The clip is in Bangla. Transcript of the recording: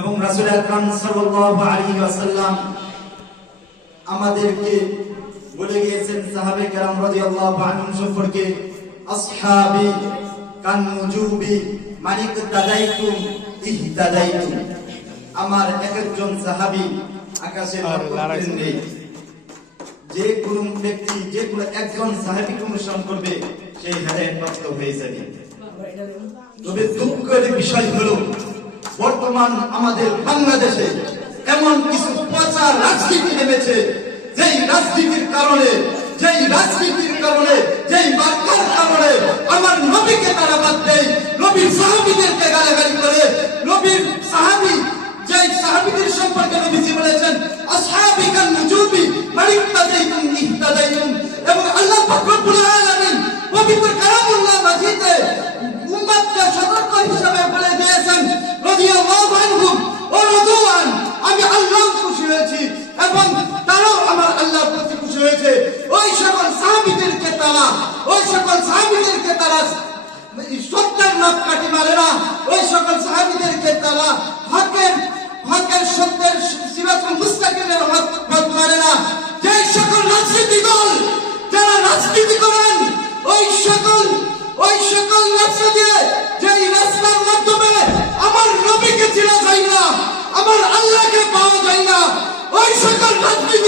এবং রাসূল আকরাম সাল্লাল্লাহু আলাইহি ওয়াসাল্লাম আমাদেরকে বলে গিয়েছেন সাহাবে কেরাম রাদিয়াল্লাহু আনহুম সম্পর্কে, আসহাবি কান নুজুবি মানিক তাদাইতুম ইহতাদাইতুম। আমার একজন সাহাবী আকাশের নক্ষত্রের ন্যায়। যে কোন ব্যক্তি যে কোন একজন সাহাবীকে অনুসরণ করবে সেই হেদায়েত প্রাপ্ত হয়ে যাবে। তবে দুঃখের বিষয় হলো বর্তমান আমাদের বাংলাদেশে এমন কিছু পচা রাজনীতি নেমেছে, যেই রাজনীতির কারণে যেই মার্কার কারণে আমার নবীকে তারা বাদ দেয়, নবীর সাহাবীদেরকে গালাগালি করে। নবীর সাহাবী যেই সাহাবীদের সম্পর্কে নবীজি বলেছেন আসহাবি কান নুজুবি মানিক্তাদাইতুম ইহতাদাইতুম, এবং আল্লাহ পাক রব্বুল আলামিন পবিত্র কালামুল্লাহ মাজিদে উম্মতকে সতর্ক হিসেবে বলে দিয়েছেন রাদিয়াল্লাহু আনহুম ওয়া রাদু আন, আমি আল্লাহ খুশি হয়েছি এবং তারাও আমার আল্লাহর প্রতি খুশি হয়েছে। ওই সকল সাহাবীদেরকে তারা সত্যের নাক কাটি মারে না, ওই সকল সাহাবীদেরকে তারা হকের সত্যের সিরাতুল মুস্তাকিমের হক মারে না। যে সকল রাজনীতি দল যারা রাজনীতি করেন, ওই সকল রাস্তা দিয়ে যেই রাস্তার মাধ্যমে আমার নবীকে চেনা যায় না, আমার আল্লাহকে পাওয়া যায় না, ওই সকল রাজনীতি